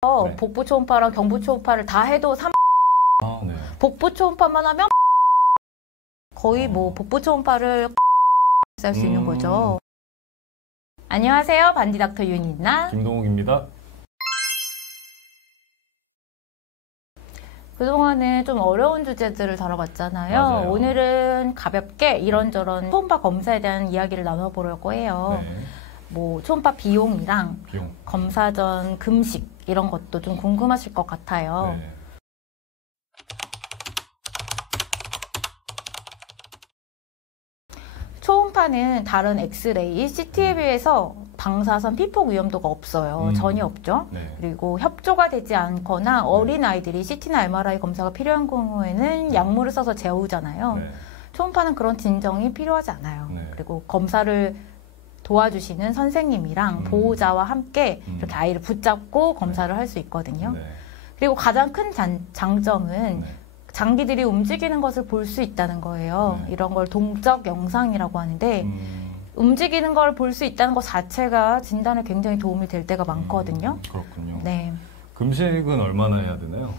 네. 복부 초음파랑 경부 초음파를 다 해도 네. 복부 초음파만 하면 거의 뭐 복부 초음파를 할 수 있는 거죠. 안녕하세요. 반디닥터 윤이나 김동욱입니다. 그동안은 좀 어려운 주제들을 다뤄봤잖아요. 맞아요. 오늘은 가볍게 이런저런 초음파 검사에 대한 이야기를 나눠보려고 해요. 네. 뭐 초음파 비용 검사 전 금식 이런 것도 좀 궁금하실 것 같아요. 네. 초음파는 다른 엑스레이, CT에 비해서 방사선 피폭 위험도가 없어요. 전혀 없죠. 네. 그리고 협조가 되지 않거나 어린 아이들이 CT나 MRI 검사가 필요한 경우에는 약물을 써서 재우잖아요. 네. 초음파는 그런 진정이 필요하지 않아요. 네. 그리고 검사를 도와주시는 선생님이랑 보호자와 함께 이렇게 아이를 붙잡고 검사를 할 수 있거든요. 네. 그리고 가장 큰 장점은 네. 장기들이 움직이는 것을 볼 수 있다는 거예요. 네. 이런 걸 동적 영상이라고 하는데 움직이는 걸 볼 수 있다는 것 자체가 진단에 굉장히 도움이 될 때가 많거든요. 그렇군요. 네. 금식은 얼마나 해야 되나요?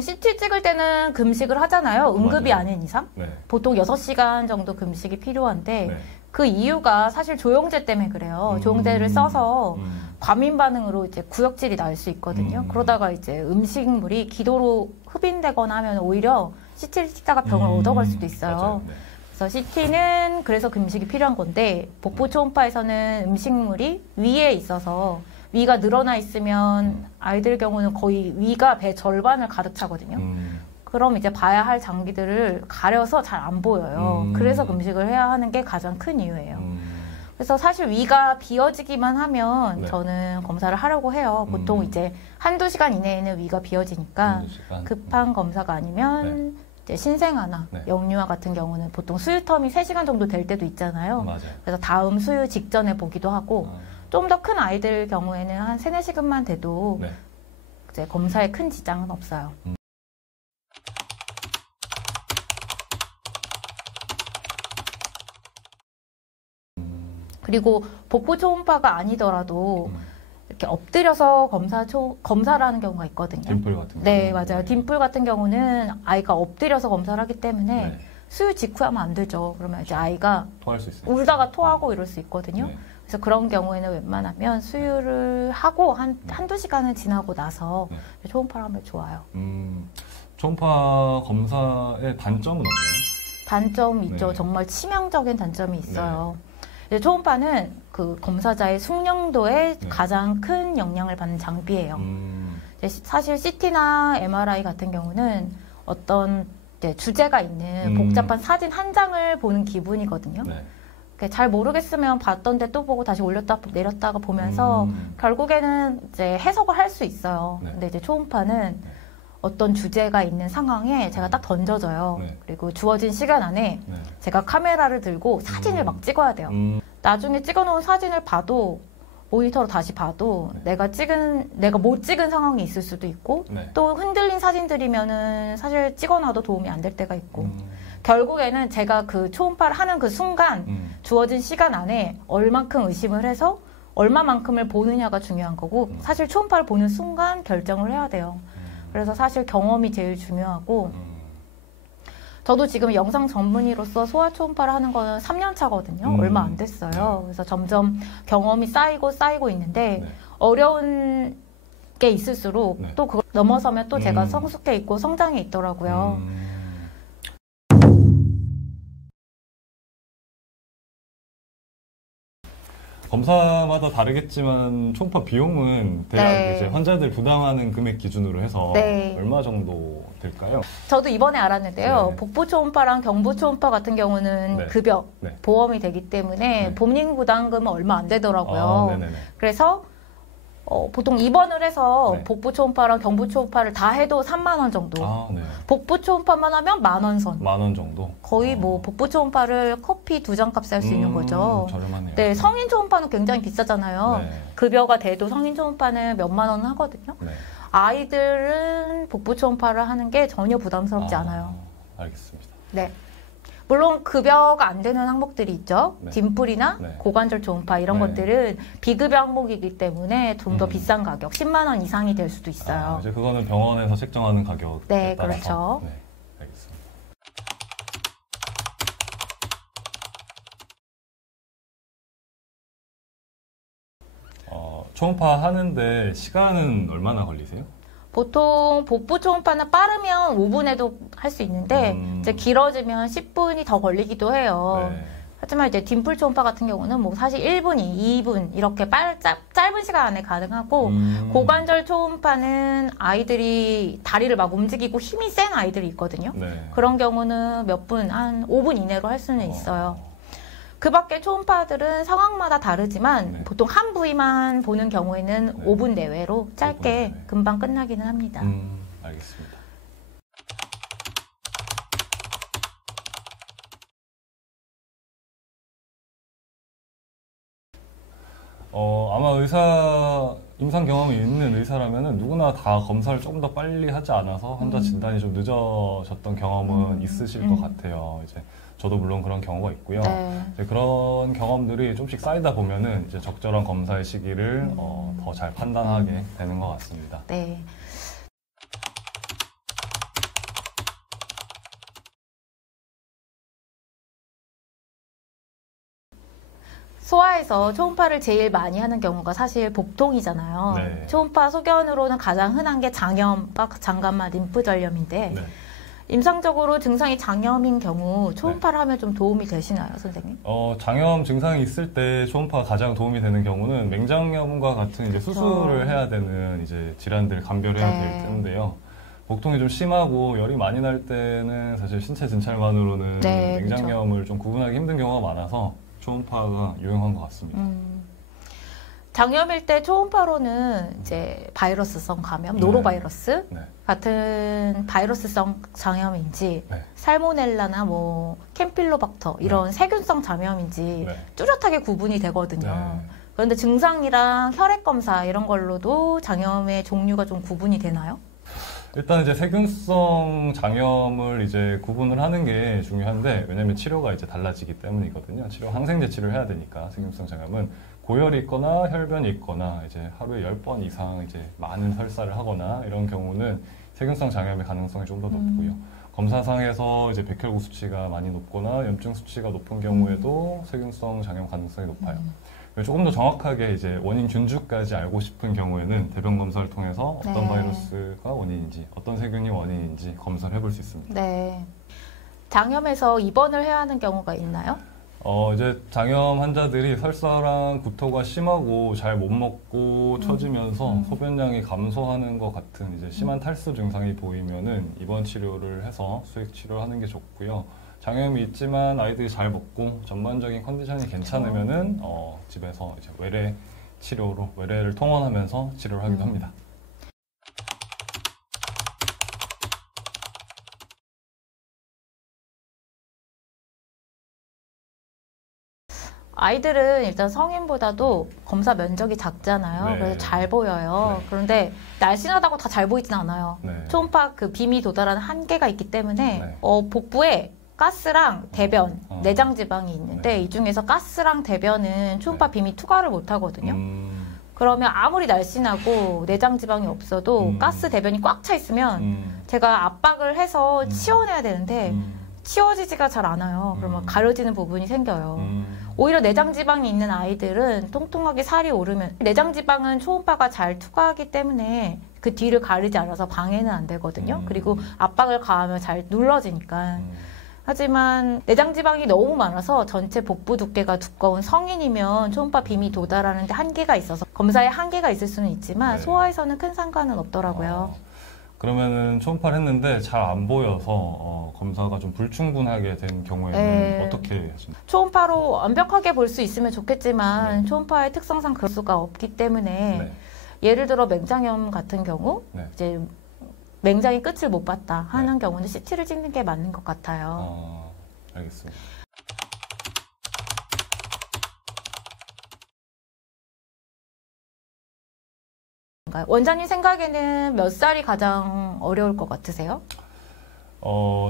CT 찍을 때는 금식을 하잖아요. 응급이 맞아요. 아닌 이상. 네. 보통 6시간 정도 금식이 필요한데 네. 그 이유가 사실 조영제 때문에 그래요. 조영제를 써서 과민 반응으로 이제 구역질이 날 수 있거든요. 그러다가 이제 음식물이 기도로 흡인되거나 하면 오히려 CT를 찍다가 병을 얻어갈 수도 있어요. 맞아요. 네. 그래서 CT는 그래서 금식이 필요한 건데 복부 초음파에서는 음식물이 위에 있어서 위가 늘어나 있으면 아이들 경우는 거의 위가 배 절반을 가득 차거든요. 그럼 이제 봐야 할 장기들을 가려서 잘 안 보여요. 그래서 금식을 해야 하는 게 가장 큰 이유예요. 그래서 사실 위가 비어지기만 하면 네. 저는 검사를 하려고 해요. 보통 이제 한두 시간 이내에는 위가 비어지니까 급한 검사가 아니면 이제 신생아나 네. 영유아 같은 경우는 보통 수유 텀이 3시간 정도 될 때도 있잖아요. 맞아요. 그래서 다음 수유 직전에 보기도 하고 좀 더 큰 아이들 경우에는 한 3-4시간만 돼도 네. 이제 검사에 큰 지장은 없어요. 그리고 복부 초음파가 아니더라도 이렇게 엎드려서 검사를 하는 경우가 있거든요. 딤플 같은 경우. 네, 맞아요. 딤플 같은 경우는 아이가 엎드려서 검사를 하기 때문에 네. 수유 직후에 하면 안 되죠. 그러면 이제 아이가 토할 수 있어요. 울다가 토하고 이럴 수 있거든요. 네. 그래서 그런 경우에는 웬만하면 수유를 하고 한두 시간을 지나고 나서 초음파를 하면 좋아요. 초음파 검사의 단점은 없나요? 단점 있죠. 네. 정말 치명적인 단점이 있어요. 이제 초음파는 그 검사자의 숙련도에 가장 큰 영향을 받는 장비예요. 이제 사실 CT나 MRI 같은 경우는 어떤 이제 주제가 있는 복잡한 사진 한 장을 보는 기분이거든요. 네. 잘 모르겠으면 봤던데 또 보고 다시 올렸다 내렸다가 보면서 결국에는 이제 해석을 할 수 있어요. 네. 근데 이제 초음파는 어떤 주제가 있는 상황에 제가 딱 던져져요. 네. 그리고 주어진 시간 안에 네. 제가 카메라를 들고 사진을 막 찍어야 돼요. 나중에 찍어놓은 사진을 봐도 모니터로 다시 봐도 내가 못 찍은 상황이 있을 수도 있고 네. 또 흔들린 사진들이면은 사실 찍어놔도 도움이 안 될 때가 있고 결국에는 제가 그 초음파를 하는 그 순간 주어진 시간 안에 얼만큼 의심을 해서 얼마만큼을 보느냐가 중요한 거고 사실 초음파를 보는 순간 결정을 해야 돼요. 그래서 사실 경험이 제일 중요하고 저도 지금 영상 전문의로서 소아 초음파를 하는 거는 3년 차거든요. 얼마 안 됐어요. 그래서 점점 경험이 쌓이고 있는데 어려운 게 있을수록 또 그걸 넘어서면 또 제가 성숙해 있고 성장해 있더라고요. 검사마다 다르겠지만 초음파 비용은 대략 네. 이제 환자들 부담하는 금액 기준으로 해서 네. 얼마 정도 될까요? 저도 이번에 알았는데요. 네. 복부 초음파랑 경부 초음파 같은 경우는 네. 급여, 네. 보험이 되기 때문에 네. 본인 부담금은 얼마 안 되더라고요. 네네네. 그래서 보통 입원을 해서 네. 복부 초음파랑 경부 초음파를 다 해도 3만 원 정도. 네. 복부 초음파만 하면 10,000원 선. 10,000원 정도? 거의 뭐 복부 초음파를 커피 2잔 값에 할 수 있는 거죠. 저렴하네요. 네, 성인 초음파는 굉장히 비싸잖아요. 네. 급여가 돼도 성인 초음파는 몇만 원 하거든요. 네. 아이들은 복부 초음파를 하는 게 전혀 부담스럽지 않아요. 알겠습니다. 네. 물론 급여가 안 되는 항목들이 있죠. 네. 딤플이나 네. 고관절 초음파 이런 네. 것들은 비급여 항목이기 때문에 좀 더 비싼 가격, 10만 원 이상이 될 수도 있어요. 이제 그거는 병원에서 책정하는 가격에 네, 따라서. 그렇죠. 네, 알겠습니다. 초음파 하는데 시간은 얼마나 걸리세요? 보통 복부 초음파는 빠르면 5분에도 할 수 있는데 이제 길어지면 10분이 더 걸리기도 해요. 네. 하지만 이제 딤플 초음파 같은 경우는 뭐 사실 1분, 2분 이렇게 짧은 시간 안에 가능하고 고관절 초음파는 아이들이 다리를 막 움직이고 힘이 센 아이들이 있거든요. 네. 그런 경우는 몇 분, 한 5분 이내로 할 수는 있어요. 그 밖에 초음파들은 상황마다 다르지만 네. 보통 한 부위만 보는 경우에는 네. 5분 내외로 짧게 5분 내외. 금방 끝나기는 합니다. 알겠습니다. 아마 임상 경험이 있는 의사라면 누구나 다 검사를 조금 더 빨리 하지 않아서 환자 진단이 좀 늦어졌던 경험은 있으실 것 같아요. 이제 저도 물론 그런 경우가 있고요. 네. 이제 그런 경험들이 좀씩 쌓이다 보면은 이제 적절한 검사의 시기를 더 잘 판단하게 되는 것 같습니다. 네. 소아에서 초음파를 제일 많이 하는 경우가 사실 복통이잖아요. 네. 초음파 소견으로는 가장 흔한 게 장염과 장감마 림프 전염인데 네. 임상적으로 증상이 장염인 경우 초음파를 하면 좀 도움이 되시나요, 선생님? 장염 증상이 있을 때 초음파가 가장 도움이 되는 경우는 맹장염과 같은 이제 수술을 해야 되는 이제 질환들 감별해야 네. 될 텐데요. 복통이 좀 심하고 열이 많이 날 때는 사실 신체 진찰만으로는 네, 맹장염을 좀 구분하기 힘든 경우가 많아서 초음파가 유용한 것 같습니다. 장염일 때 초음파로는 이제 바이러스성 감염, 네. 노로바이러스 네. 같은 바이러스성 장염인지 네. 살모넬라나 뭐 캠필로박터 이런 세균성 장염인지 네. 뚜렷하게 구분이 되거든요. 네. 그런데 증상이랑 혈액 검사 이런 걸로도 장염의 종류가 좀 구분이 되나요? 일단 이제 세균성 장염을 이제 구분을 하는 게 중요한데, 왜냐면 치료가 이제 달라지기 때문이거든요. 항생제 치료를 해야 되니까. 세균성 장염은 고열이 있거나 혈변이 있거나 이제 하루에 10번 이상 이제 많은 설사를 하거나 이런 경우는 세균성 장염의 가능성이 좀 더 높고요. 검사상에서 이제 백혈구 수치가 많이 높거나 염증 수치가 높은 경우에도 세균성 장염 가능성이 높아요. 조금 더 정확하게 이제 원인 균주까지 알고 싶은 경우에는 대변 검사를 통해서 어떤 네. 바이러스가 원인인지, 어떤 세균이 원인인지 검사를 해볼 수 있습니다. 네. 장염에서 입원을 해야 하는 경우가 있나요? 이제 장염 환자들이 설사랑 구토가 심하고 잘 못 먹고 처지면서 소변량이 감소하는 것 같은 이제 심한 탈수 증상이 보이면은 입원 치료를 해서 수액 치료를 하는 게 좋고요. 장염이 있지만 아이들이 잘 먹고 전반적인 컨디션이 괜찮으면은 집에서 이제 외래 치료로 외래를 통원하면서 치료를 하기도 합니다. 아이들은 일단 성인보다도 검사 면적이 작잖아요. 네. 그래서 잘 보여요. 네. 그런데 날씬하다고 다 잘 보이진 않아요. 네. 초음파 그 빔이 도달하는 한계가 있기 때문에 네. 복부에 가스랑 대변, 내장 지방이 있는데 네. 이 중에서 가스랑 대변은 초음파 네. 빔이 투과를 못 하거든요. 그러면 아무리 날씬하고 내장 지방이 없어도 가스 대변이 꽉 차 있으면 제가 압박을 해서 치워내야 되는데 치워지지가 잘 않아요. 그러면 가려지는 부분이 생겨요. 오히려 내장 지방이 있는 아이들은 통통하게 살이 오르면 내장 지방은 초음파가 잘 투과하기 때문에 그 뒤를 가리지 않아서 방해는 안 되거든요. 그리고 압박을 가하면 잘 눌러지니까. 하지만 내장 지방이 너무 많아서 전체 복부 두께가 두꺼운 성인이면 초음파 빔이 도달하는데 한계가 있어서 검사에 한계가 있을 수는 있지만 네. 소아에서는 큰 상관은 없더라고요. 그러면은 초음파를 했는데 잘 안 보여서 검사가 좀 불충분하게 된 경우에는 네. 어떻게 하십니까? 초음파로 완벽하게 볼 수 있으면 좋겠지만 네. 초음파의 특성상 그럴 수가 없기 때문에 네. 예를 들어 맹장염 같은 경우 네. 이제 맹장이 끝을 못 봤다 하는 경우는 CT를 찍는 게 맞는 것 같아요. 알겠습니다. 원장님 생각에는 몇 살이 가장 어려울 것 같으세요?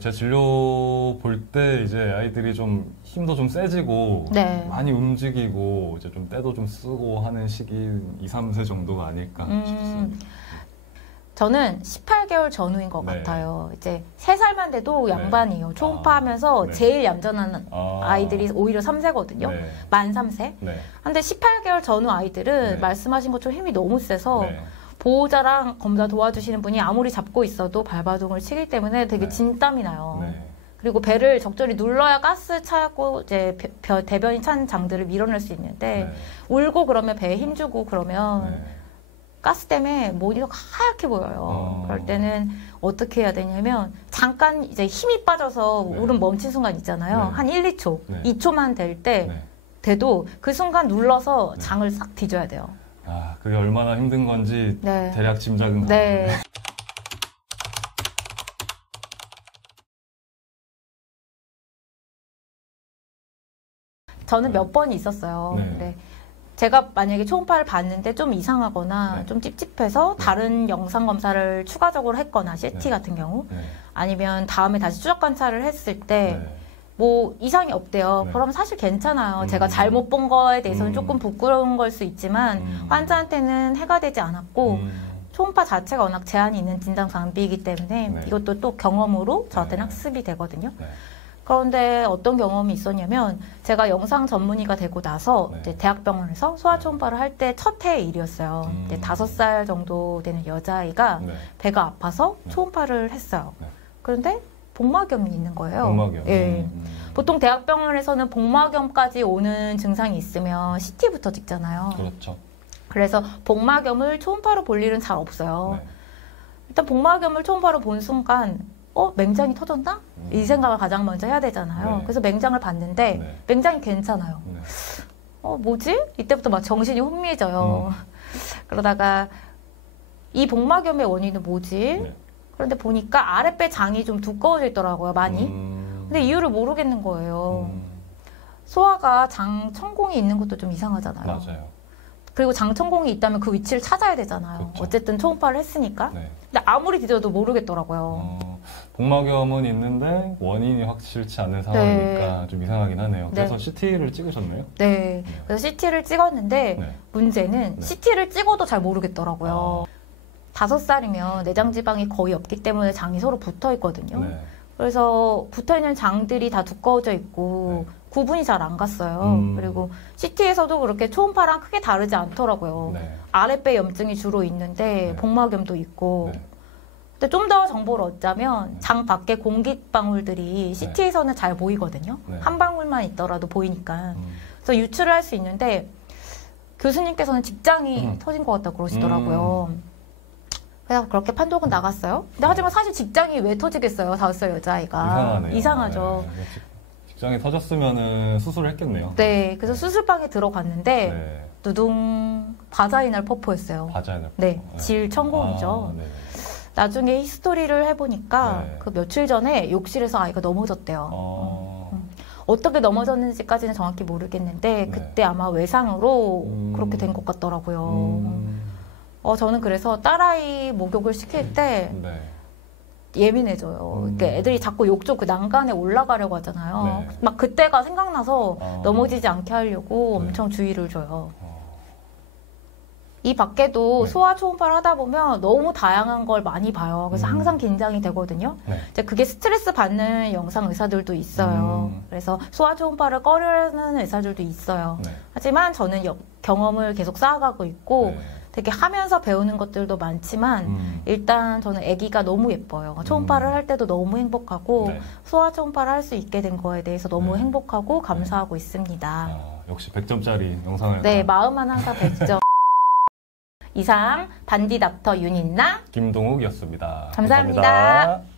제 진료 볼 때 이제 아이들이 좀 힘도 좀 세지고 네. 많이 움직이고 이제 좀 때도 좀 쓰고 하는 시기 2, 3세 정도가 아닐까 싶습니다. 저는 18개월 전후인 것 네. 같아요. 이제 3살만 돼도 양반이에요. 초음파 하면서 네. 제일 얌전한 아이들이 오히려 3세거든요. 네. 만 3세. 네. 근데 18개월 전후 아이들은 네. 말씀하신 것처럼 힘이 너무 세서 네. 보호자랑 검사 도와주시는 분이 아무리 잡고 있어도 발바둥을 치기 때문에 되게 네. 진땀이 나요. 네. 그리고 배를 적절히 눌러야 가스 차고 이제 대변이 찬 장들을 밀어낼 수 있는데 네. 울고 그러면 배에 힘주고 그러면 네. 가스 때문에 모니터가 하얗게 보여요. 그럴 때는 어떻게 해야 되냐면 잠깐 이제 힘이 빠져서 네. 울음 멈춘 순간 있잖아요. 네. 한 1, 2초, 네. 2초만 될 때 네. 돼도 그 순간 눌러서 네. 장을 싹 뒤져야 돼요. 아, 그게 얼마나 힘든 건지 네. 대략 짐작은 네. 가네요. 저는 몇 번이 있었어요. 네. 근데 제가 만약에 초음파를 봤는데 좀 이상하거나 네. 좀 찝찝해서 네. 다른 영상 검사를 추가적으로 했거나 CT 네. 같은 경우 네. 아니면 다음에 다시 추적 관찰을 했을 때 네. 뭐 이상이 없대요. 네. 그럼 사실 괜찮아요. 제가 잘못 본 거에 대해서는 조금 부끄러운 걸 수 있지만 환자한테는 해가 되지 않았고 초음파 자체가 워낙 제한이 있는 진단 장비이기 때문에 네. 이것도 또 경험으로 저한테는 네. 학습이 되거든요. 네. 그런데 어떤 경험이 있었냐면 제가 영상 전문의가 되고 나서 네. 이제 대학병원에서 소아 초음파를 할 때 첫 해의 일이었어요. 이제 5살 정도 되는 여자아이가 네. 배가 아파서 네. 초음파를 했어요. 네. 그런데 복막염이 있는 거예요. 복막염. 예. 보통 대학병원에서는 복막염까지 오는 증상이 있으면 CT부터 찍잖아요. 그렇죠. 그래서 복막염을 초음파로 볼 일은 잘 없어요. 네. 일단 복막염을 초음파로 본 순간 맹장이 터졌나? 이 생각을 가장 먼저 해야 되잖아요. 네. 그래서 맹장을 봤는데 네. 맹장이 괜찮아요. 네. 뭐지? 이때부터 막 정신이 혼미해져요. 그러다가 이 복막염의 원인은 뭐지? 네. 그런데 보니까 아랫배 장이 좀 두꺼워져 있더라고요, 많이. 근데 이유를 모르겠는 거예요. 소아가 장 천공이 있는 것도 좀 이상하잖아요. 맞아요. 그리고 장 천공이 있다면 그 위치를 찾아야 되잖아요. 그쵸. 어쨌든 초음파를 했으니까. 네. 근데 아무리 뒤져도 모르겠더라고요. 복막염은 있는데 원인이 확실치 않은 상황이니까 좀 이상하긴 하네요. 그래서 네. CT를 찍으셨나요? 네. 그래서 CT를 찍었는데 네. 문제는 네. CT를 찍어도 잘 모르겠더라고요. 5살이면 내장 지방이 거의 없기 때문에 장이 서로 붙어 있거든요. 네. 그래서 붙어 있는 장들이 다 두꺼워져 있고 네. 구분이 잘 안 갔어요. 그리고 CT에서도 그렇게 초음파랑 크게 다르지 않더라고요. 네. 아랫배 염증이 주로 있는데 네. 복막염도 있고. 네. 근데 좀 더 정보를 얻자면 네. 장 밖에 공기방울들이 CT에서는 잘 보이거든요. 네. 한 방울만 있더라도 보이니까. 그래서 유출을 할 수 있는데 교수님께서는 직장이 터진 것 같다 그러시더라고요. 그래서 그렇게 판독은 나갔어요. 근데 하지만 사실 직장이 왜 터지겠어요? 5살 여자아이가. 이상하네요. 이상하죠. 네. 직장이 터졌으면은 수술을 했겠네요. 네. 그래서 수술방에 들어갔는데 네. 두둥 바자이널 퍼포였어요. 바자이널. 네. 질 천공이죠. 아, 네. 나중에 히스토리를 해보니까 네. 그 며칠 전에 욕실에서 아이가 넘어졌대요. 어. 어떻게 넘어졌는지까지는 정확히 모르겠는데 네. 그때 아마 외상으로 그렇게 된 것 같더라고요. 저는 그래서 딸아이 목욕을 시킬 때 네. 예민해져요. 이렇게 애들이 자꾸 욕조 그 난간에 올라가려고 하잖아요. 네. 막 그때가 생각나서 넘어지지 않게 하려고 네. 엄청 주의를 줘요. 이 밖에도 네. 소아 초음파를 하다 보면 너무 다양한 걸 많이 봐요. 그래서 항상 긴장이 되거든요. 네. 이제 그게 스트레스 받는 영상 의사들도 있어요. 그래서 소아 초음파를 꺼려하는 의사들도 있어요. 네. 하지만 저는 경험을 계속 쌓아가고 있고 네. 되게 하면서 배우는 것들도 많지만 일단 저는 아기가 너무 예뻐요. 초음파를 할 때도 너무 행복하고 네. 소아 초음파를 할 수 있게 된 거에 대해서 너무 네. 행복하고 감사하고 있습니다. 역시 100점짜리 영상을 네, 마음만 항상 100점. 이상 반디 닥터 윤인나 김동욱이었습니다. 감사합니다. 감사합니다.